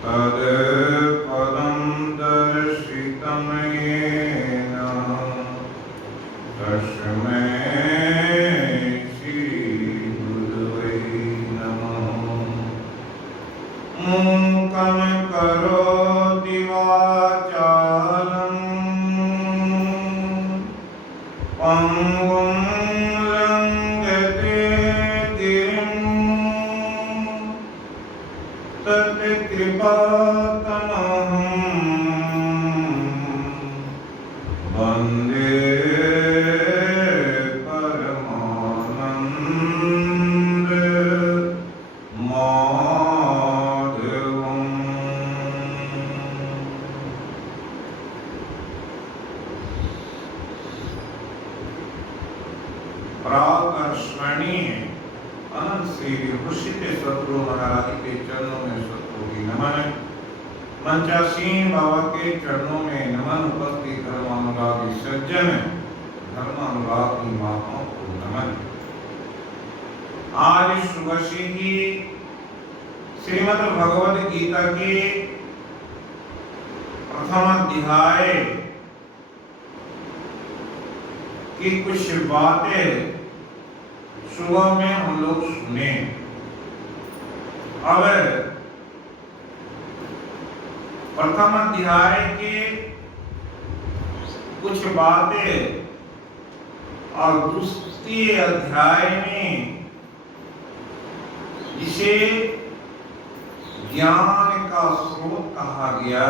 तत्पदं दर्शितं येन तस्मै श्रीगुरवे नमः। मूकं करोति वाचालं पंगुं लंघयते गिरिं तत्कृपातमहं वन्दे परमानन्द माधवम्। प्रातःस्मरणीय अनंत श्री विभूषित सद्गुरु महाराज के चरणों में सतकोटि नमन। मंचासीन बाबा के चरणों में नमन। उपस्थित धर्मानुरागी सज्जन धर्मानुरागी महात्माओं को नमन। आज सुबह ही श्रीमद् भगवद गीता के प्रथम अध्याय की कुछ बातें सुबह में हम लोग सुने। अब प्रथम अध्याय के कुछ बातें और दूसरे अध्याय में जिसे ज्ञान का स्रोत कहा गया,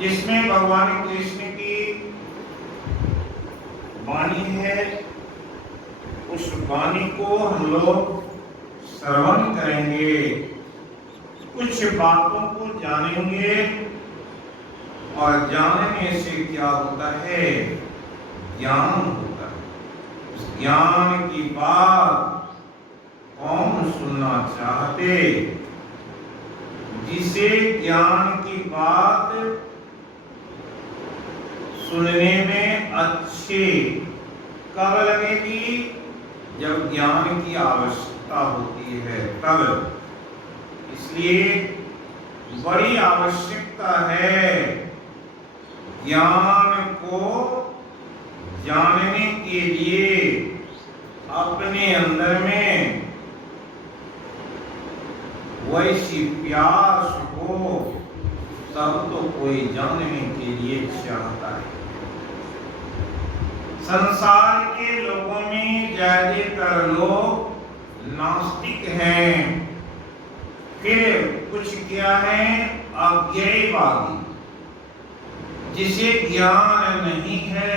जिसमें भगवान कृष्ण की वाणी है, उस वाणी को हम लोग श्रवण करेंगे, कुछ बातों को जानेंगे और जानने से क्या होता है, ज्ञान होता है। उस ज्ञान की बात कौन सुनना चाहते, जिसे ज्ञान की बात सुनने में अच्छे कब लगेगी, जब ज्ञान की आवश्यकता होती है तब। इसलिए बड़ी आवश्यकता है ज्ञान को जानने के लिए अपने अंदर में वैसी प्यास हो, तब तो कोई जानने के लिए चाहता है। संसार के लोगों में ज्यादातर लोग नास्तिक हैं, फिर कुछ क्या है अज्ञेयवादी, जिसे ज्ञान नहीं है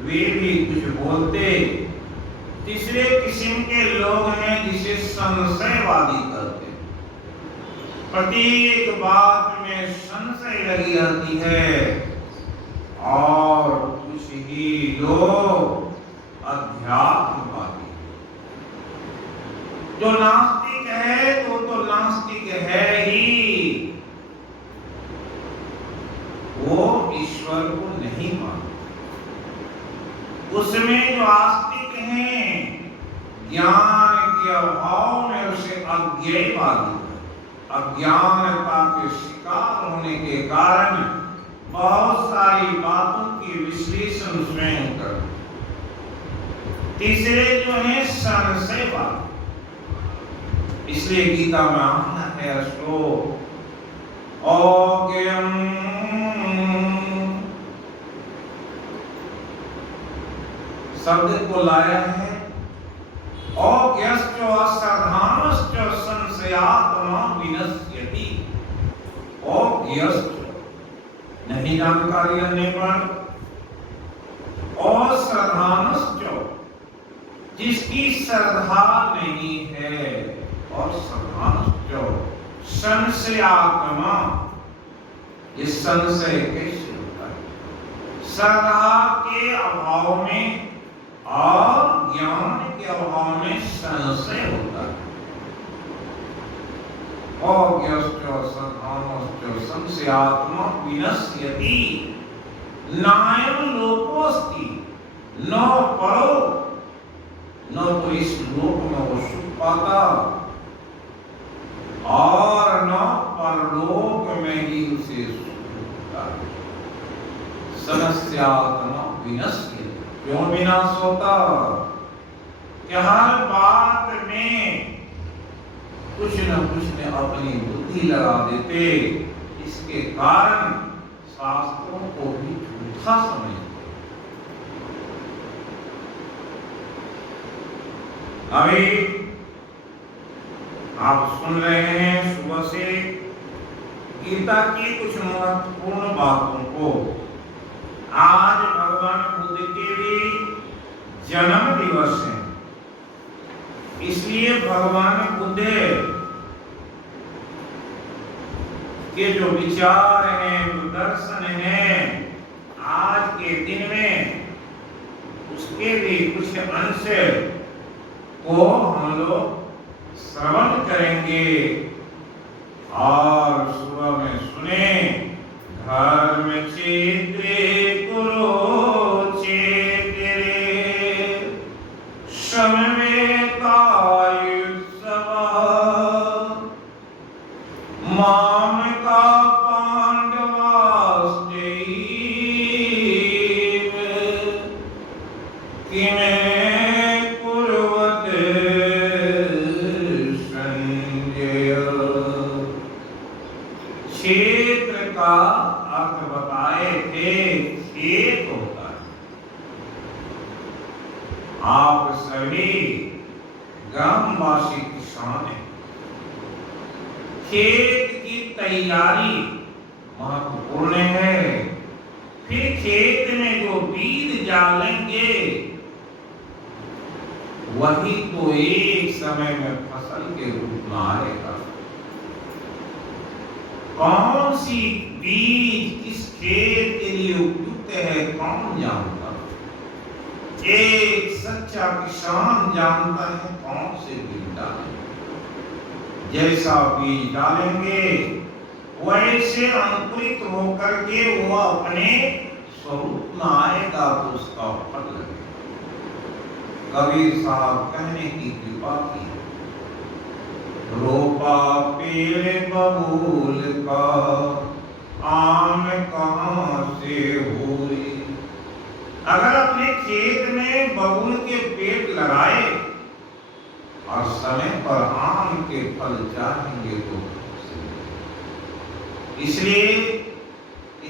वे भी कुछ बोलते। तीसरे किस्म के लोग हैं जिसे संशयवादी करते, प्रत्येक बात में संशय लगी रहती है। और कुछ ही लोग अध्यात्मवादी, जो नास्तिक है तो नास्तिक है ही, वो ईश्वर को नहीं मानते। उसमें जो आस्तिक हैं ज्ञान के अभाव में उसे अज्ञेयवादी, अज्ञानता के शिकार होने के कारण बहुत सारी बातों की विश्लेषण स्वयं कर। तीसरे जो है संशयवादी। इसलिए गीता में आता है श्लोक, अज्ञेयं शब्द को लाया है, अज्ञश्च असाधानश्च संशयात्मा विनश्यति। अज्ञश्च नहीं जानकारी रहने पर, असाधानश्च जिसकी श्रद्धा नहीं है, और साधानश्च संशयात्मा, ये संशय कैसे होता है? श्रद्धा के अभाव में और ज्ञान के अभाव में संशय होता है। अज्ञश्च साधानश्च संशयात्मा विनश्यति। नायं लोकोस्ति न परो, न तो इस लोक में वो सुख पाता और न उसे समस्यात्मा विनश्य। क्यों विनाश होता? कि हर बात में कुछ न कुछ में अपनी बुद्धि लगा देते, इसके कारण शास्त्रों को भी झूठा समझते। अभी आप सुन रहे हैं सुबह से गीता की कुछ महत्वपूर्ण बातों को। आज भगवान बुद्ध के भी जन्म दिवस है, इसलिए भगवान बुद्ध के जो विचार हैं, जो दर्शन हैं, आज के दिन में उसके भी कुछ अंश को हम लोग श्रवण करेंगे। और सुबह में सुने, धर्म क्षेत्रे कुरुक्षेत्रे समवेतायुत्सवः मामका पांडवाश्चैव किमे क्षेत्र का अर्थ बताए थे, खेत होता है। आप सभी ग्रामवासी किसान हैं। खेत की तैयारी महत्वपूर्ण है। फिर खेत में जो बीज डालेंगे वही तो एक समय में फसल के रूप में आएगा। कौन सी बीज किस खेत के लिए उपयुक्त है कौन जानता? एक सच्चा किसान जानता है कौन से बीज डालें। जैसा बीज डालेंगे वैसे अंकुरित होकर के वो अपने स्वरूप में आएगा तो उसका फल लगेगा। कबीर साहब कहने की कृपा की, रोपा पेड़ बबूल का आम कहाँ से होई। अगर अपने खेत में बबूल के पेड़ लगाए और समय पर आम के फल चाहेंगे तो इसलिए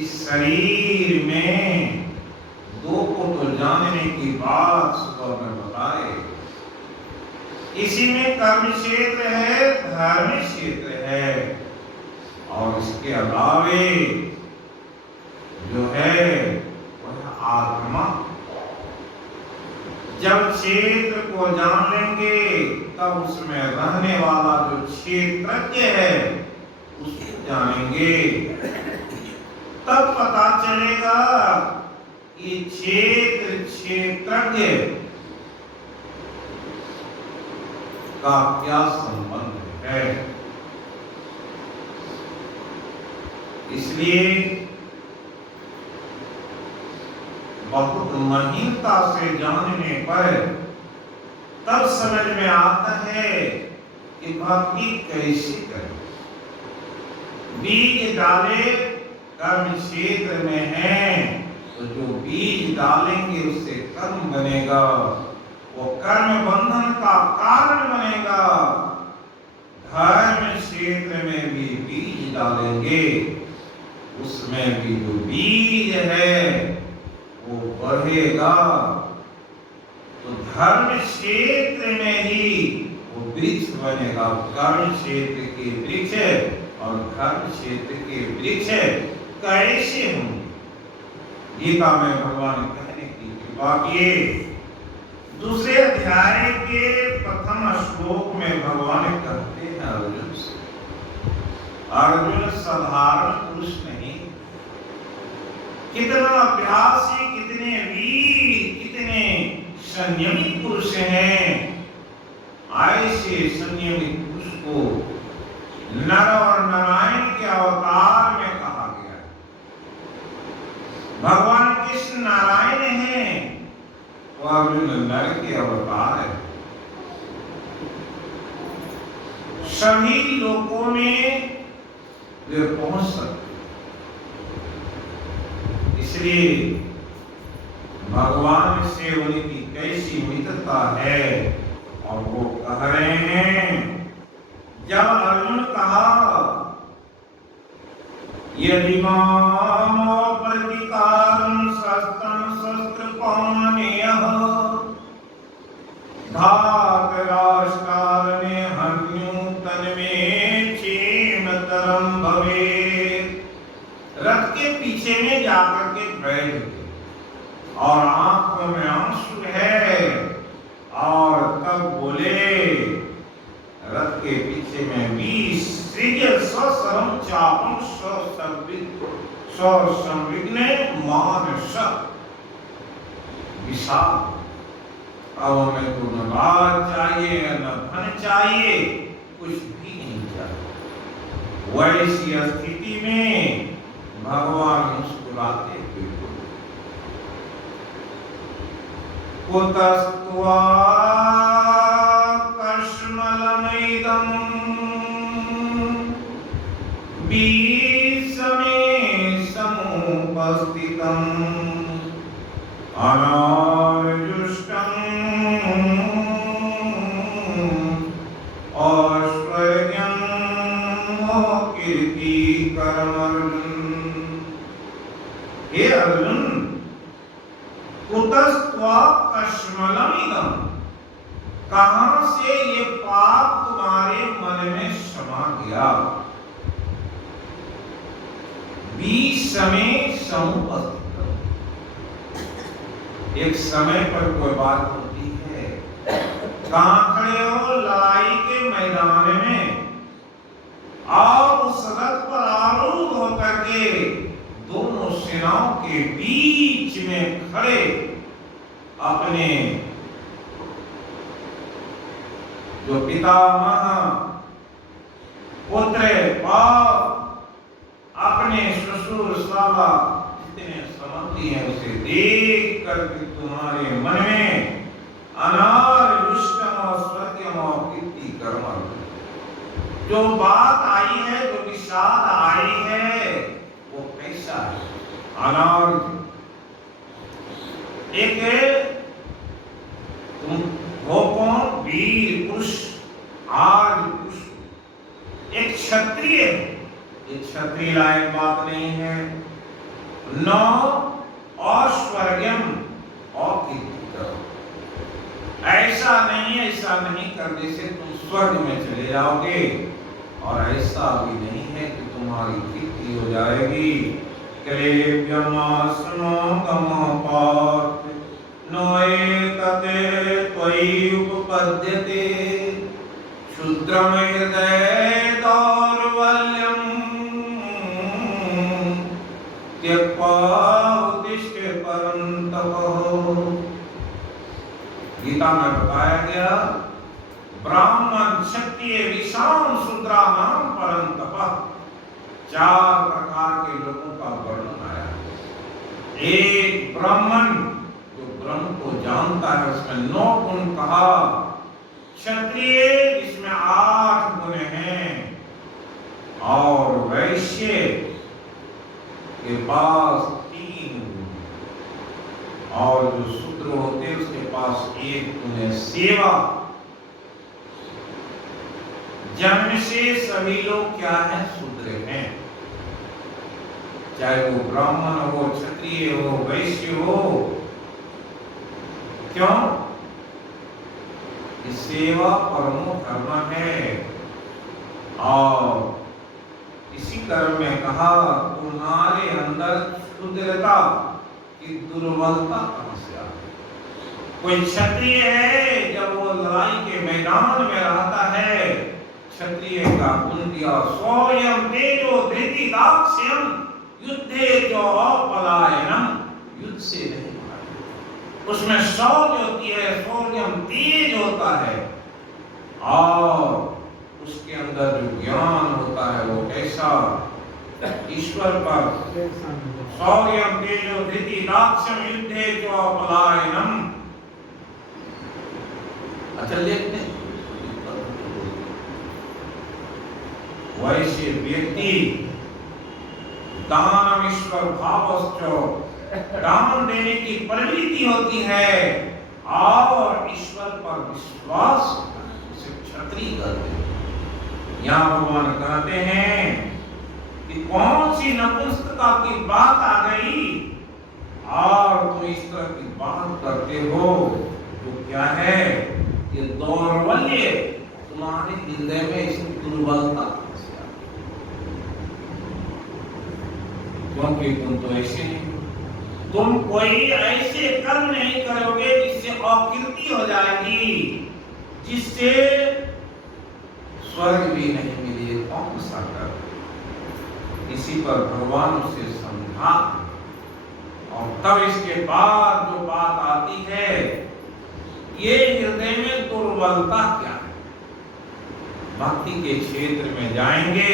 इस शरीर में दो को तो जानने की बात सुबह में बताए। इसी में कर्म क्षेत्र है, धर्म क्षेत्र है, और इसके अलावे जो है वह आत्मा। जब क्षेत्र को जान लेंगे तब उसमें रहने वाला जो क्षेत्रज्ञ है उसको जानेंगे। तब पता चलेगा कि क्षेत्र क्षेत्रज्ञ का क्या संबंध है। इसलिए बहुत महीनता से जानने पर तब समझ में आता है कि भक्ति कैसे करें। बीज डाले कर्म क्षेत्र में है तो जो बीज डालेंगे उससे कर्म बनेगा, वो कर्म बंधन का कारण बनेगा। धर्म क्षेत्र में भी बीज डालेंगे, उसमें भी जो बीज है वो बढ़ेगा। तो धर्म क्षेत्र में ही वो वृक्ष बनेगा। कर्म क्षेत्र के वृक्ष और धर्म क्षेत्र के वृक्ष कैसे होंगे? गीता में भगवान कहने की कृपा किए। दूसरे अध्याय के प्रथम श्लोक में भगवान कहते हैं अर्जुन से, अर्जुन साधारण पुरुष नहीं, कितना अभ्यासी, कितने वीर, कितने संयमी पुरुष हैं। ऐसे संयमी पुरुष को नर और नारायण के अवतार में कहा गया है। भगवान कृष्ण नारायण हैं, वो अर्जुन नर के अवतार है। सभी लोगों में वे पहुंच सकते, इसलिए भगवान से उनकी कैसी मित्रता है। और वो कह रहे हैं, जब अर्जुन कहा यदि मामो प्रतिकारं शस्त्रं शस्त्रपाणिनः धातराष्ट्रारणे हन्युं तन्मे क्षेमतरं भवेत्। रथ के पीछे में जाकर के बैठ गए और आंखों में आंसू है और तब बोले, रथ के पीछे में 20 ससरम चापम संविघ्ने मानस विशाल। अब हमें तो न राज चाहिए न धन चाहिए, कुछ भी नहीं चाहिए। वैसी स्थिति में भगवान मुस्कुराते हुए कुतस्त्वा कश्मलमिदं बीसमे समुपस्थितम् अनार्जुष्टम् ऐश्वर्यं कीर्तिकरम्। हे अर्जुन, कुतस्त्वा कश्मलमिदं, कहां से ये पाप तुम्हारे मन में समा गया। 20 समय समुपस्थित, एक समय पर कोई बात होती है। कहां खड़े हो? लड़ाई के मैदान में, और उस रथ पर आरूढ़ होकर के दोनों सेनाओं के बीच में खड़े अपने जो पितामह पुत्र बाप अपने ससुर साला जितने संबंधी हैं उसे देख करके तुम्हारे मन में अनार्जुष्टम और सत्यम और कीर्ति कर्म, जो बात आई है, जो विषाद आई है, वो कैसा है? अनार्ज, एक तुम वो कौन? वीर पुरुष, आर्य पुरुष, एक क्षत्रिय। एक क्षत्रिय लायक बात नहीं है। नौ ऐश्वर्यम और कीर्ति, ऐसा नहीं है, ऐसा नहीं करने से तुम स्वर्ग में चले जाओगे, और ऐसा भी नहीं है कि तुम्हारी कीर्ति हो जाएगी। क्लेव्यमासनो गमपात् नोएतते त्वयि उपपद्यते क्षुद्रम हृदय दौर्बल्यं त्यक्त्वा उत्तिष्ठ परन्तप। गीता में बताया गया, ब्राह्मण क्षत्रिय विषाम शूद्राणाम परन्तप, 4 प्रकार के लोगों का वर्णन आया। एक ब्राह्मण जो ब्रह्म को जानता है, उसमें 9 गुण कहा। क्षत्रिय इसमें 8 गुण हैं, और वैश्य के पास 3 गुण, और जो शूद्र होते उसके पास 1 गुण है, सेवा। जन्म से सभी लोग क्या है? शूद्र हैं, चाहे वो ब्राह्मण हो, क्षत्रिय हो, वैश्य हो। क्यों? ये सेवा परमो धर्म है। और इसी कर्म में कहा, तुम्हारे अंदर क्षुद्रता की दुर्बलता कहां से आ गई? कोई क्षत्रिय है, जब वो लड़ाई के मैदान में रहता है, क्षत्रिय का गुण दिया, शौर्यम तेजो धृति दाक्ष्यम युद्धे जो अपलायनम, युद्ध से नहीं, उसमें शौर्य होती है, शौर्यम तेज होता है, और उसके अंदर जो ज्ञान होता है वो कैसा? ईश्वर पर। शौर्यम तेजो धृति दाक्ष्यम युद्धे जो अपलायनम। अच्छा, लेखते वैसे व्यक्ति दानमीश्वर भावश्च दान देने की प्रवृत्ति होती है और ईश्वर पर विश्वास होता है, उसे क्षत्रिय कहते हैं। यहाँ भगवान कहते हैं कि कौन सी नपुंसकता की बात आ गई और तुम इस तरह की बात करते हो, तो क्या है ये दौर्बल्य तुम्हारे हृदय में, इसकी दुर्बलता, क्योंकि तुम तो ऐसे नहीं, तुम कोई ऐसे कर्म नहीं करोगे जिससे अकीर्ति हो जाएगी, जिससे स्वर्ग भी नहीं मिले, कौन सा कर्म। इसी पर भगवान उसे समझा और तब इसके बाद जो बात आती है, ये हृदय में दुर्बलता क्या है, भक्ति के क्षेत्र में जाएंगे।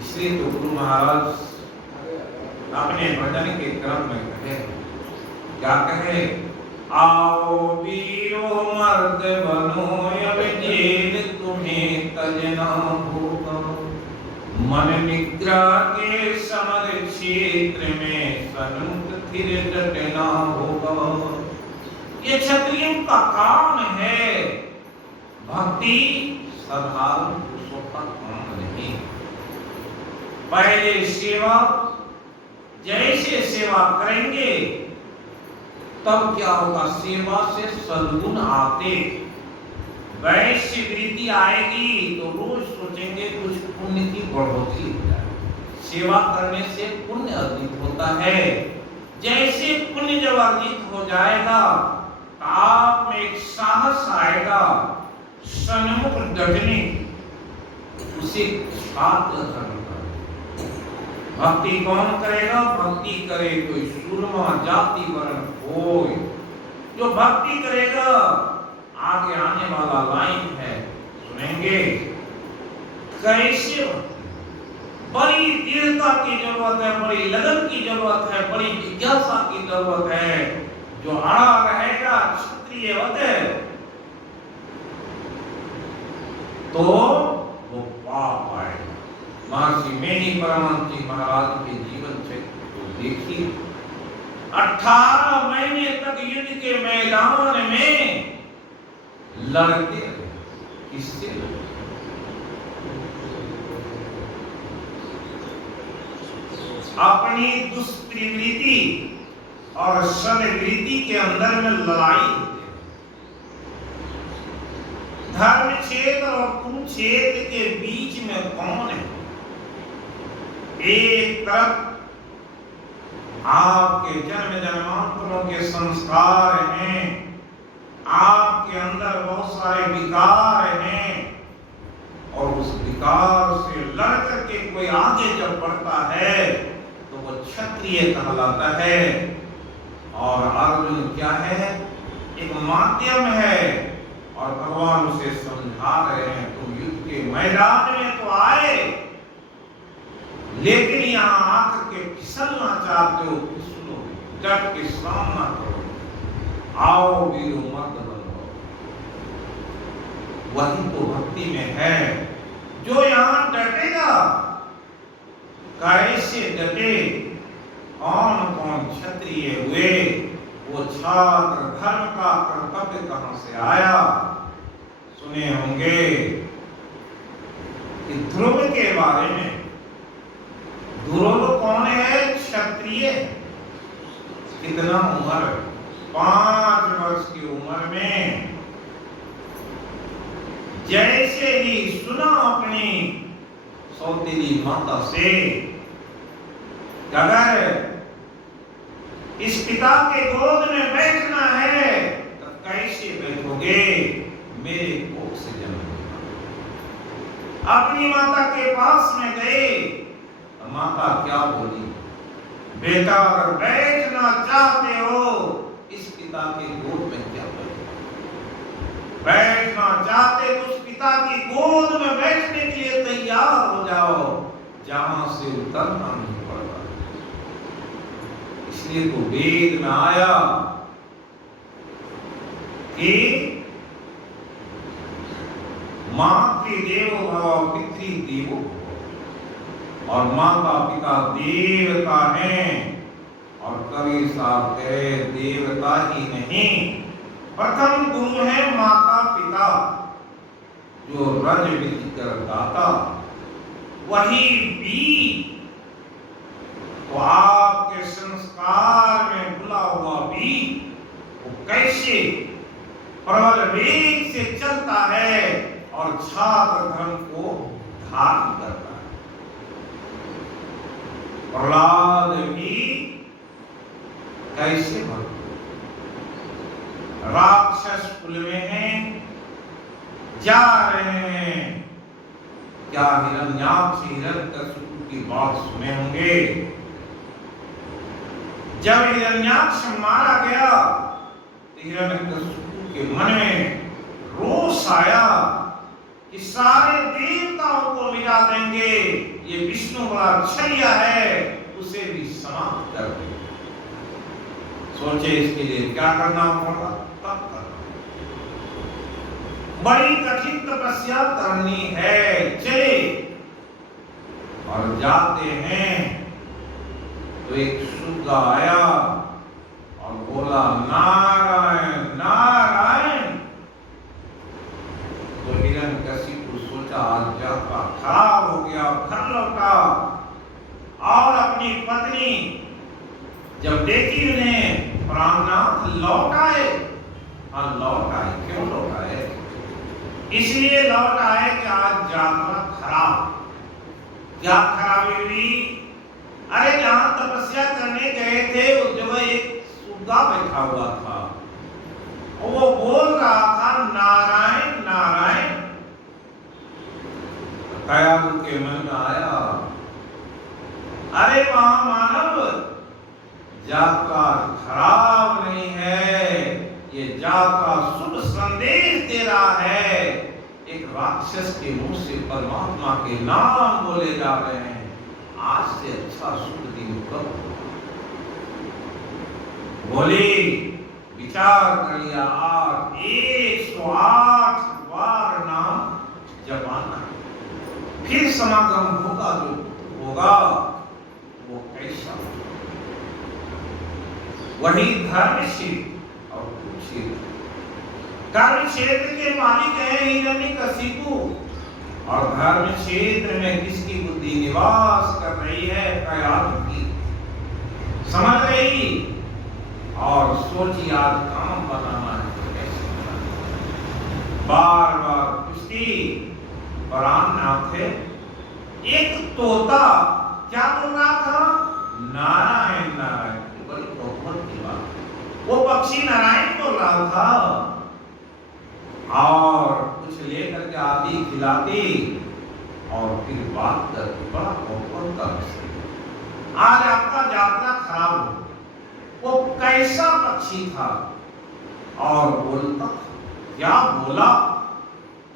इसलिए तो गुरु महाराज अपने भजन के क्रम में कहे, क्या कहे, आओ वीरो मर्द बनो, अब जेल तुम्हें तजना होगा, मन निग्रह के समर क्षेत्र में सन्मुख फिर डटना होगा। ये क्षत्रियों का काम है, भक्ति साधारण पुरुषों का काम नहीं। पहले सेवा, जैसे सेवा करेंगे तब क्या होगा, सेवा से सद्गुण आते, वैश्य वृत्ति आएगी तो रोज सोचेंगे कुछ पुण्य की बढ़ोतरी हो जाए। सेवा करने से पुण्य अर्जित होता है। जैसे पुण्य जब अर्जित हो जाएगा आप में एक साहस आएगा सन्मुख डटने, उसे छात्र धर्म का। भक्ति कौन करेगा, भक्ति करे कोई सूरमा जाति वर्ण कोई, जो भक्ति करेगा आगे आने वाला लाइन है, सुनेंगे कैसे। बड़ी दृढ़ता की जरूरत है, बड़ी लगन की जरूरत है, बड़ी जिज्ञासा की जरूरत है। जो अड़ा रहेगा क्षत्रिय वध तो वो पाप आएगा। महर्षि मेनी परमानंद महाराज के जीवन से तो देखिए, 18 महीने तक युद्ध के मैदान में लड़ते रहे। किससे? अपनी दुष्प्रवृत्ति और सद्वृत्ति के अंदर में लड़ाई होती है। धर्म क्षेत्र और कुरुक्षेत्र के बीच में कौन है? एक तरफ आपके जन्म जन्मांतरों के संस्कार हैं, आपके अंदर बहुत सारे विकार हैं, और उस विकार से लड़ करके कोई आगे जब बढ़ता है तो वो क्षत्रिय कहलाता है। और अर्जुन क्या है? एक माध्यम है, और भगवान उसे समझा रहे हैं, तुम युद्ध के मैदान में तो आए, लेकिन यहाँ आकर के फिसलना चाहते हो, फिसलो, डट के सामना करो, आओ वीरो मर्द बनो। वही तो भक्ति में है। जो यहाँ डटेगा, कैसे डटे, कौन कौन क्षत्रिय हुए, वो छात्र धर्म का कर्तव्य कहां से आया? सुने होंगे कि ध्रुव के बारे में। ध्रुव कौन है? क्षत्रिय। कितना उम्र? 5 वर्ष की उम्र में जैसे ही सुना अपनी सौतेली माता से, अगर इस पिता के गोद में बैठना है तो कैसे बैठोगे? मेरे कोख से जन्म लिया। अपनी माता के पास में गए, माता क्या बोली? बेटा अगर बैठना चाहते हो इस पिता के गोद में क्या बैठना चाहते तो उस पिता की गोद में बैठने के लिए तैयार हो जाओ, जहां से उतरना नहीं पड़ता। इसलिए तो वेद में आया कि मातृदेवो भव पितृदेवो भव, और माता पिता देवता हैं और कवि साहब कहे देवता ही नहीं, प्रथम गुरु है माता पिता, जो रज विधि कर दाता, वही बीज। तो आपके संस्कार में घुला हुआ बीज वो कैसे प्रबल वेग से चलता है और छात्र धर्म को धारण करता है। प्रहलाद भी कैसे राक्षस कुल में हैं, जा रहे हैं। क्या हिरण्याक्ष हिरण्यकशिपु की बात सुने होंगे? जब हिरण्याक्ष मारा गया तो हिरण्यकशिपु के मन में रोष आया कि सारे देवताओं को मिटा देंगे, ये विष्णु बड़ा छलिया है, उसे भी समाप्त कर देंगे। सोचे इसके लिए क्या करना होगा, तब करना। बड़ी कठिन तपस्या करनी है। चले और जाते हैं तो एक सुग्गा आया और बोला नारायण नारायण। तो हिरण्यकशिपु सोचा आज जाता खराब हो गया, घर लौटा और अपनी पत्नी जब देखी उन्हें प्राणनाथ लौट आए। हाँ लौट आए, क्यों लौट आए? इसलिए लौट आए कि आज यात्रा खराब। क्या खराबी हुई? अरे जहां तपस्या करने गए थे उस जगह एक सुग्गा बैठा हुआ था, वो बोल रहा था नारायण नारायण। दयालु के मन में आया, अरे महामानव यात्रा खराब नहीं है, ये यात्रा शुभ संदेश दे रहा है। एक राक्षस के मुंह से परमात्मा के नाम बोले जा रहे हैं। आज से अच्छा शुभ दिन कब? बोले विचार कर लिया, आप 108 बार नाम जपाना, फिर समागम होगा जो होगा वो कैसा? वही धर्म क्षेत्र और कुरुक्षेत्र। धर्म क्षेत्र के मालिक है हिरण्यकशिपु और धर्म क्षेत्र में किसकी बुद्धि निवास कर रही है? कयाधु की। समझ रही? और सोची आज काम बनाना है तो कैसे बनाना? बार बार कुश्ती प्राणनाथ है। एक तोता क्या बोल रहा था? नारायण नारायण। बड़ी बहुमत की बात। वो पक्षी नारायण बोल रहा था और कुछ लेकर के आदि खिलाती और फिर बात करती। बड़ा बहुमत का विषय। आज आपका यात्रा खराब हो। वो कैसा पक्षी था और बोलता क्या बोला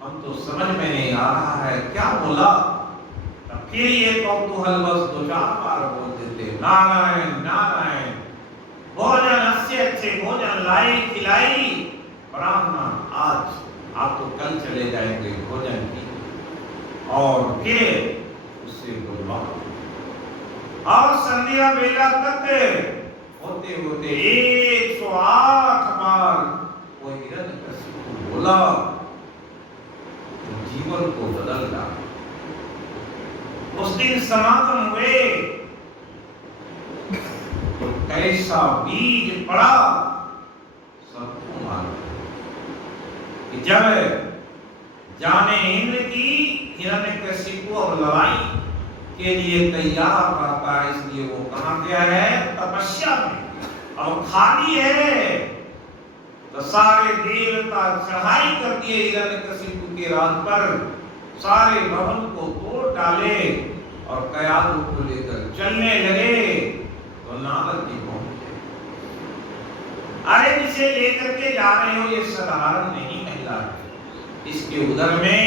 हम तो समझ में नहीं आ रहा है, क्या बोला? फिर ये कौतूहल बस 2-4 बार बोल देते नारायण नारायण। भोजन अच्छे भोजन लाई खिलाई। ब्राह्मण आज आप तो कल चले जाएंगे भोजन की, और फिर उससे बोलवा। और संध्या बेला तक होते होते 108 बार वो हिरण्यकशिपु बोला, जीवन को बदल डाला। उस दिन समागम हुए तो कैसा बीज पड़ा सबको मालूम कि जब जाने इंद्र की हिरण्यकशिपु और लड़ाई के लिए तैयार रहता है, इसलिए वो कहां गया है? तपस्या में। और खाली है तो सारे देवता चढ़ाई कर दिए हिरण्यकशिपु के राज पर, सारे भवन को तोड़ डाले और कयाधु को लेकर चलने लगे तो नारद जी पहुंचे। अरे जिसे लेकर के जा रहे हो ये साधारण नहीं महिला है, इसके उदर में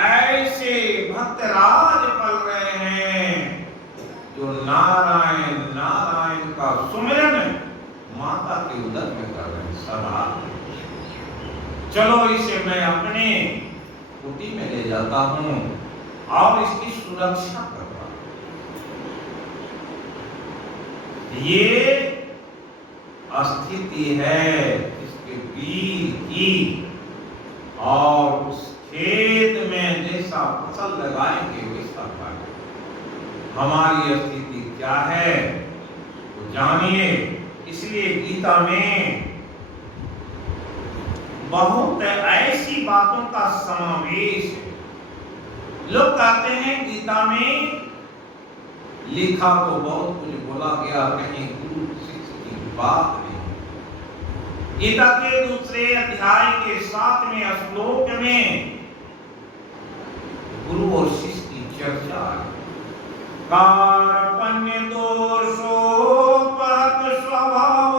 ऐसे भक्तराज पल रहे हैं जो नारायण नारायण का सुमिरन माता के उदर में कर रहे हैं सदा। चलो इसे मैं अपने कुटी में ले जाता हूं और इसकी सुरक्षा करता हूं। ये स्थिति है इसके बीज की, और उस खेत में जैसा फसल लगाएंगे वैसा पाएंगे। हमारी स्थिति क्या है तो जानिए। इसलिए गीता में बहुत ऐसी बातों का समावेश है। लोग कहते हैं गीता में लिखा तो बहुत कुछ बोला गया, कहीं गुरु शिष्य की बात नहीं। गीता के दूसरे अध्याय के 7वें श्लोक में गुरु और शिष्य की चर्चा है। कार्पण्य दोषोपहत स्वभाव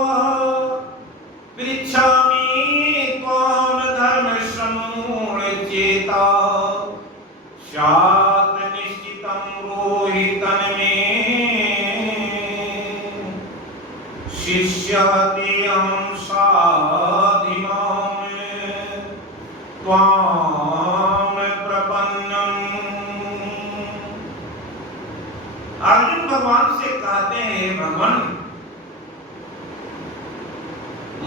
पृच्छामि त्वां धर्म समूढ़ चेता शात निश्चितं रोहितन में शिष्यतेऽहं साधिमां त्वां प्रपन्नम्। अर्जुन भगवान से कहते हैं, भगवान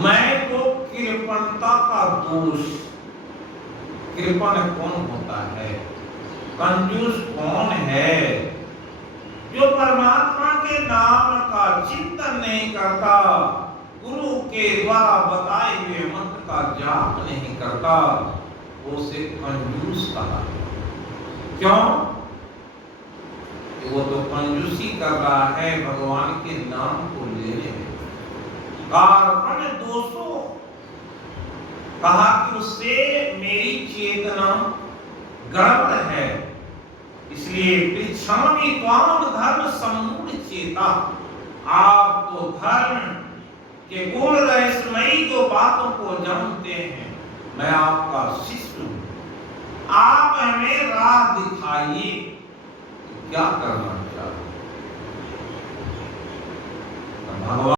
मैं तो कृपणता का दोष, कृपण कौन होता है, कंजूस कौन है, जो परमात्मा के नाम का चिंतन नहीं करता, गुरु के द्वारा बताए हुए मंत्र का जाप नहीं करता, वो उसे कंजूस कहा। क्यों? वो तो कंजूसी कर रहा है भगवान के नाम को लेने में। कार्पण दोषों कहा कि उससे मेरी चेतना गड़बड़ है, इसलिए पृच्छामि त्वां धर्म समूढ़ चेता। आप तो धर्म के गुण रहस्यमयी जो बातों को जानते हैं, मैं आपका शिष्य हूं, आप हमें राह दिखाइए क्या करना चाहिए। भगवान